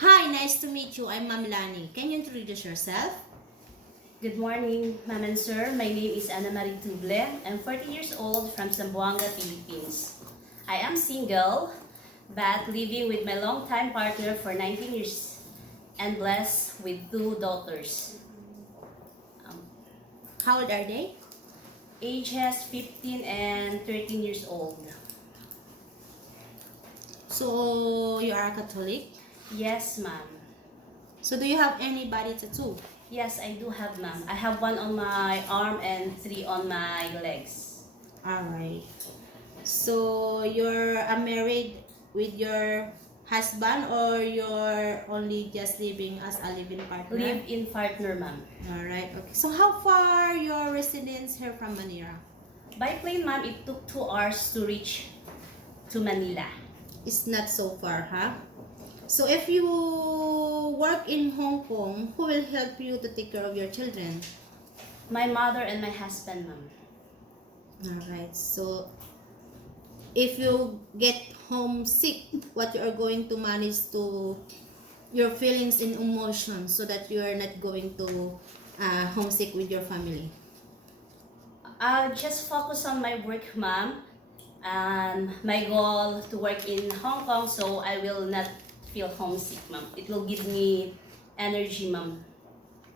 Hi, nice to meet you. I'm Ma'am Lani. Can you introduce yourself? Good morning, ma'am and sir. My name is Ana Marie Tuble. I'm 40 years old from Zamboanga, Philippines. I am single, but living with my longtime partner for 19 years and blessed with 2 daughters. Um, How old are they? Ages 15 and 13 years old. So, you are a Catholic? Yes, ma'am. So, do you have any body tattoo? Yes, I do have, ma'am. I have 1 on my arm and 3 on my legs. Alright. So, you're married with your husband or you're only just living as a living partner? Live-in partner, ma'am. Alright, okay. So, how far your residence here from Manila? By plane, ma'am, it took 2 hours to reach to Manila. It's not so far, huh? So, if you work in Hong Kong, who will help you to take care of your children? My mother and my husband, ma'am. Alright, so if you get homesick, what you are going to manage to your feelings and emotions so that you are not going to homesick with your family? I'll just focus on my work, ma'am. My goal to work in Hong Kong so I will not feel homesick, ma'am. It will give me energy, ma'am.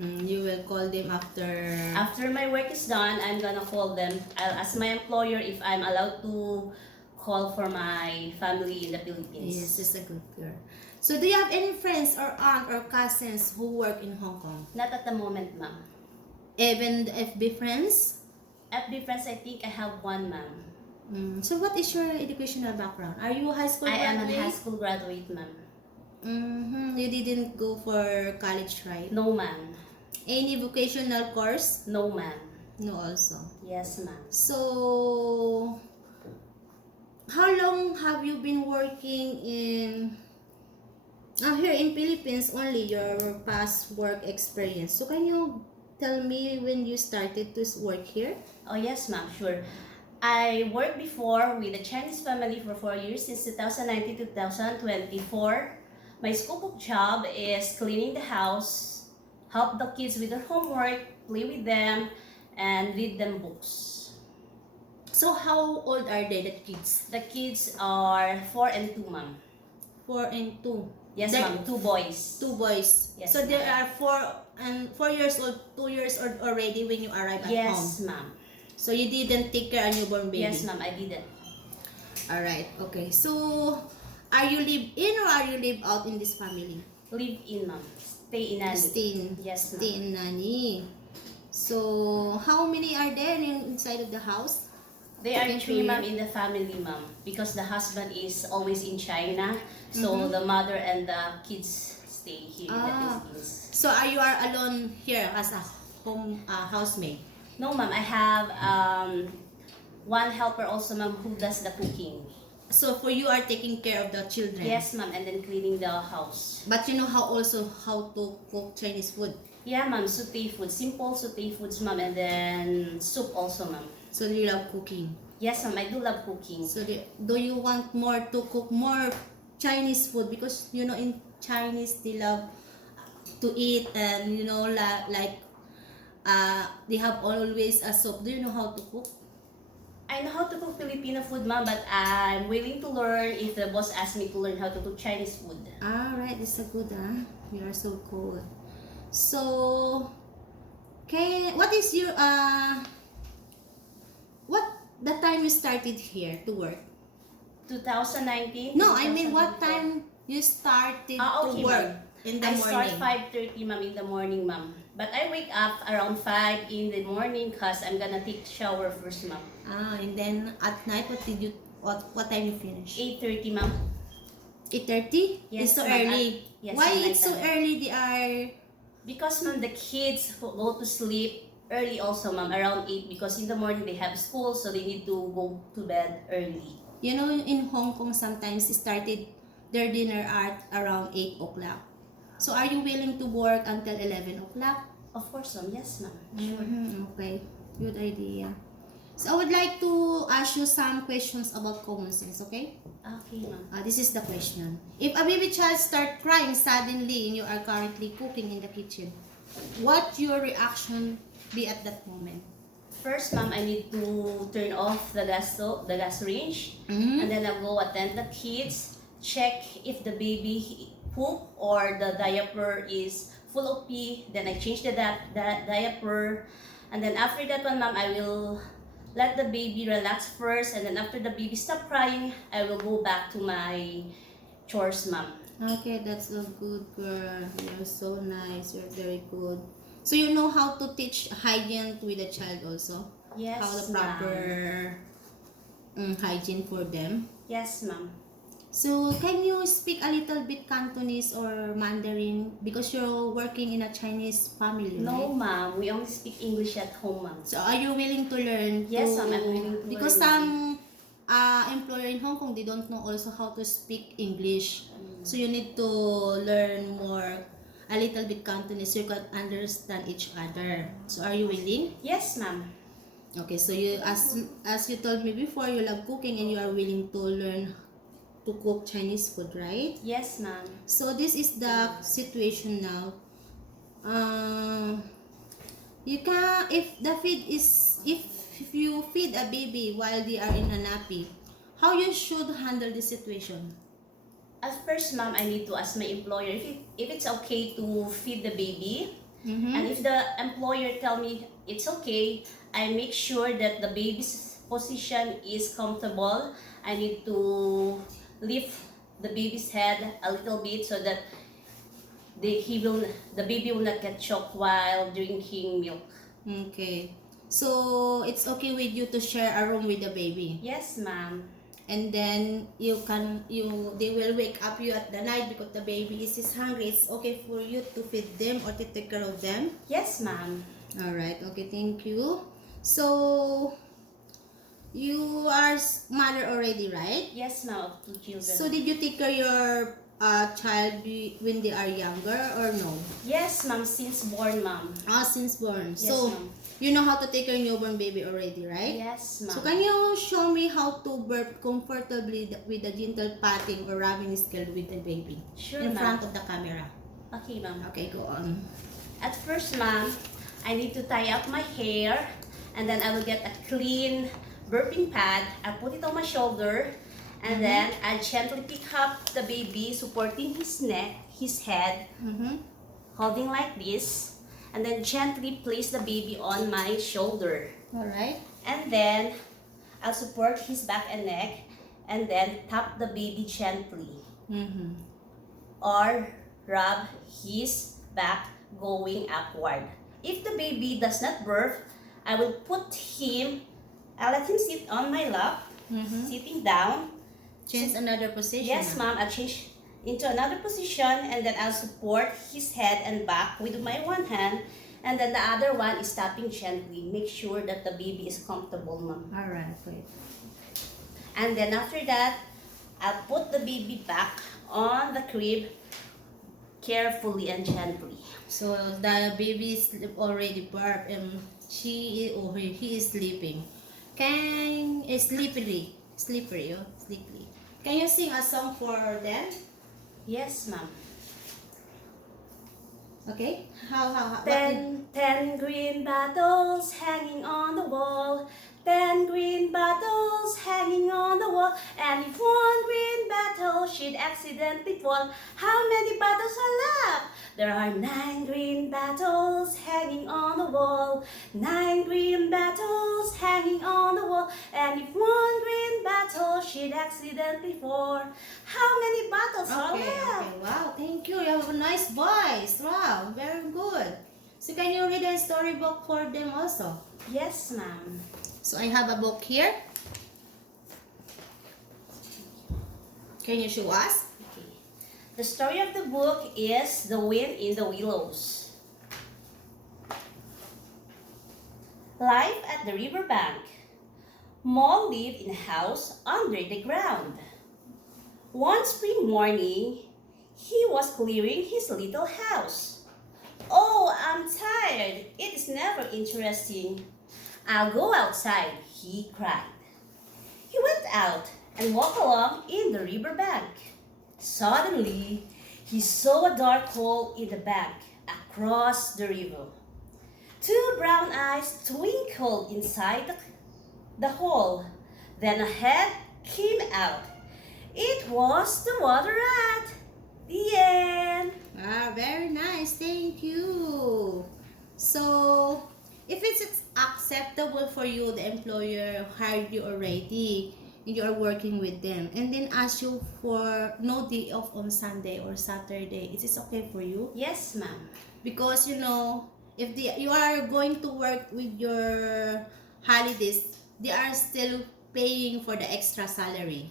You will call them after... After my work is done, I'm gonna call them. I'll ask my employer if I'm allowed to call for my family in the Philippines. Yes, it's a good girl. So do you have any friends or aunt or cousins who work in Hong Kong? Not at the moment, ma'am. Even the FB friends? FB friends, I think I have 1, ma'am. So what is your educational background? Are you a high school I graduate? am a high school graduate, ma'am. You didn't go for college, right? No, ma'am. Any vocational course? No, ma'am. No, also. Yes, ma'am. So, how long have you been working in here in Philippines? Only your past work experience. So, can you tell me when you started to work here? Oh, yes, ma'am. Sure. I worked before with a Chinese family for 4 years since 2019 to 2024. My scope of job is cleaning the house, help the kids with their homework, play with them, and read them books. So, how old are they, the kids? The kids are 4 and 2, ma'am. 4 and 2. Yes, That- ma'am. 2 boys. 2 boys. Yes, So, there ma'am. are 4 years old, 2 years old already when you arrive at home. Yes, ma'am. So, you didn't take care of newborn baby? Yes, ma'am. I didn't. Alright, okay. So, are you live in or are you live out in this family? Live in, ma'am. Stay in nanny. Stay in. Yes, Stay ma'am. in nanny. So, how many are there inside of the house? They are Taking 3, care? ma'am, in the family, ma'am. Because the husband is always in China. So Mhm. the mother and the kids stay here in the Philippines. So, are you alone here as a home housemaid? No, ma'am. I have 1 helper also, ma'am, who does the cooking. So, for you are taking care of the children? Yes, ma'am. And then cleaning the house. But you know how to cook Chinese food? Yeah, ma'am. Sauté food. Simple sauté foods, ma'am. And then soup also, ma'am. So, you love cooking? Yes, ma'am. I do love cooking. So, do you want more to cook more Chinese food? Because, you know, in Chinese, they love to eat and, you know, like they have always a soup. Do you know how to cook? I know how to cook Filipino food, ma'am, but I'm willing to learn if the boss asks me to learn how to cook Chinese food. Right, it's a good, you are so good. So, what is your, what the time you started here to work? 2019? No, I mean, 2024. what time you started Okay, to work ma'am. in the I morning? start 5:30, ma'am, in the morning, ma'am. But I wake up around 5 in the morning because I'm gonna take shower first, ma'am. And then at night, what time you finish? 8:30, ma'am. 8:30? Yes, It's so ma'am. early. Yes, Why ma'am, it's so nighttime. early? They are... Because, ma'am, the kids who go to sleep early also, ma'am, around 8 because in the morning they have school, so they need to go to bed early. You know, in Hong Kong, sometimes started their dinner at around 8 o'clock. So, are you willing to work until 11 o'clock? Of course, ma'am. Yes, ma'am. Sure. Okay, good idea. So I would like to ask you some questions about common sense, okay? Okay, ma'am. This is the question. If a baby child start crying suddenly and you are currently cooking in the kitchen, what your reaction be at that moment? First, ma'am, I need to turn off the gas range, Mm-hmm. and then I'll go attend the kids, check if the baby poop or the diaper is full of pee. Then I change the diaper, and then after that one, ma'am, I will let the baby relax first, and then after the baby stop crying, I will go back to my chores, ma'am. Okay, that's a good girl. You're so nice. You're very good. So you know how to teach hygiene with the child also? Yes, How the ma'am. proper hygiene for them? Yes, ma'am. So can you speak a little bit Cantonese or Mandarin because you're working in a Chinese family, No, right? ma'am. We only speak English at home, ma'am. So are you willing to learn? Yes, ma'am. I'm willing to because learn. some employer in Hong Kong, they don't know also how to speak English. So you need to learn more, a little bit Cantonese so you can understand each other. So are you willing? Yes, ma'am. Okay, so you as you told me before, you love cooking and you are willing to learn to cook Chinese food, right? Yes, ma'am. So this is the situation now. You can if you feed a baby while they are in a nappy, how you should handle the situation? At first, ma'am, I need to ask my employer if it's okay to feed the baby. Mm-hmm. And if the employer tell me it's okay, I make sure that the baby's position is comfortable. I need to lift the baby's head a little bit so that the baby will not get choked while drinking milk. Okay. So it's okay with you to share a room with the baby. Yes, ma'am. And then they will wake up you at the night because the baby is hungry. It's okay for you to feed them or to take care of them. Yes, ma'am. All right. Okay, thank you. So you are mother already, right? Yes, ma'am, of 2 children. So did you take care your child when they are younger or no? Yes, ma'am, since born, ma'am. Since born. Yes, So ma'am. you know how to take care of newborn baby already, right? Yes, ma'am. So can you show me how to burp comfortably with a gentle patting or rubbing skill with the baby Sure, in ma'am. front of the camera? Okay, ma'am. Okay, go on. At first, ma'am, I need to tie up my hair, and then I will get a clean burping pad. I put it on my shoulder, and then I gently pick up the baby, supporting his neck, his head, holding like this, and then gently place the baby on my shoulder. All right. And then I'll support his back and neck, and then tap the baby gently, or rub his back going upward. If the baby does not burp, I will I'll let him sit on my lap, sitting down. Change another position. Yes, ma'am, I'll change into another position, and then I'll support his head and back with my one hand, and then the other one is tapping gently. Make sure that the baby is comfortable, ma'am. All right, great. And then after that, I'll put the baby back on the crib carefully and gently. So the baby is already burp and he is sleeping. Slippery, oh, slippery. Can you sing a song for them? Yes, ma'am. Okay. How? Ten green bottles hanging on the wall. 10 green bottles hanging on the wall. And if one green bottle should accidentally fall, how many bottles are left? There are 9 green bottles hanging on the wall. 9 green bottles hanging on the wall. And if one green bottle should accidentally fall, how many bottles are Okay. left? Wow, thank you. You have a nice voice. Wow, very good. So can you read a storybook for them also? Yes, ma'am. So I have a book here. Can you show us? Okay. The story of the book is The Wind in the Willows. Life at the riverbank. Moll lived in a house under the ground. One spring morning, he was clearing his little house. "Oh, I'm tired. It is never interesting. I'll go outside," he cried. He went out and walked along in the river bank. Suddenly, he saw a dark hole in the bank across the river. Two brown eyes twinkled inside the hole. Then a head came out. It was the water rat. The end. Ah, very nice. Thank you. So, if it's acceptable for you, the employer hired you already, and you are working with them, and then ask you for no day off on Sunday or Saturday, is this okay for you? Yes, ma'am. Because if you are going to work with your holidays, they are still paying for the extra salary.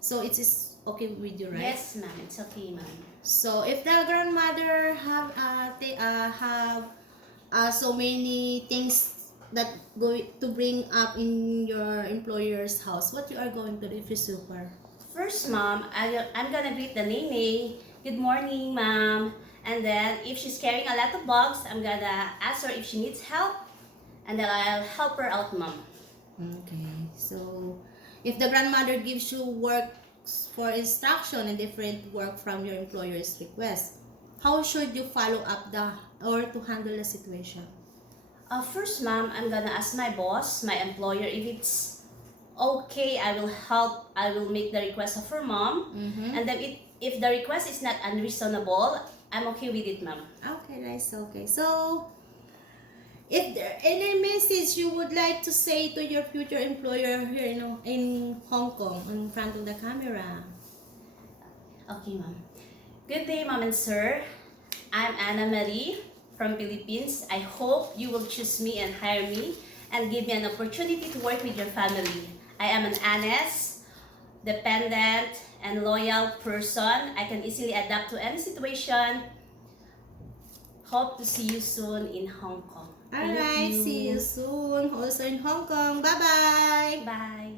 So it is okay with you, right? Yes, ma'am. It's okay, ma'am. So if the grandmother have so many things that go to bring up in your employer's house, what you are going to do if you super? First, ma'am, I'm gonna greet the nene. Good morning, ma'am. And then, if she's carrying a lot of bags, I'm gonna ask her if she needs help. And then I'll help her out, ma'am. Okay. So if the grandmother gives you work for instruction and different work from your employer's request, how should you follow up or to handle the situation? First, ma'am, I'm gonna ask my boss, my employer, if it's okay. I will help. I will make the request of her mom. And then, if the request is not unreasonable, I'm okay with it, ma'am. Okay, that's okay. So, if there any message you would like to say to your future employer here in Hong Kong in front of the camera? Okay, ma'am. Good day, ma'am and sir. I'm Anna Marie from Philippines. I hope you will choose me and hire me and give me an opportunity to work with your family. I am an honest, dependent, and loyal person. I can easily adapt to any situation. Hope to see you soon in Hong Kong. Thank Alright, you. see you soon. Also in Hong Kong. Bye-bye. Bye.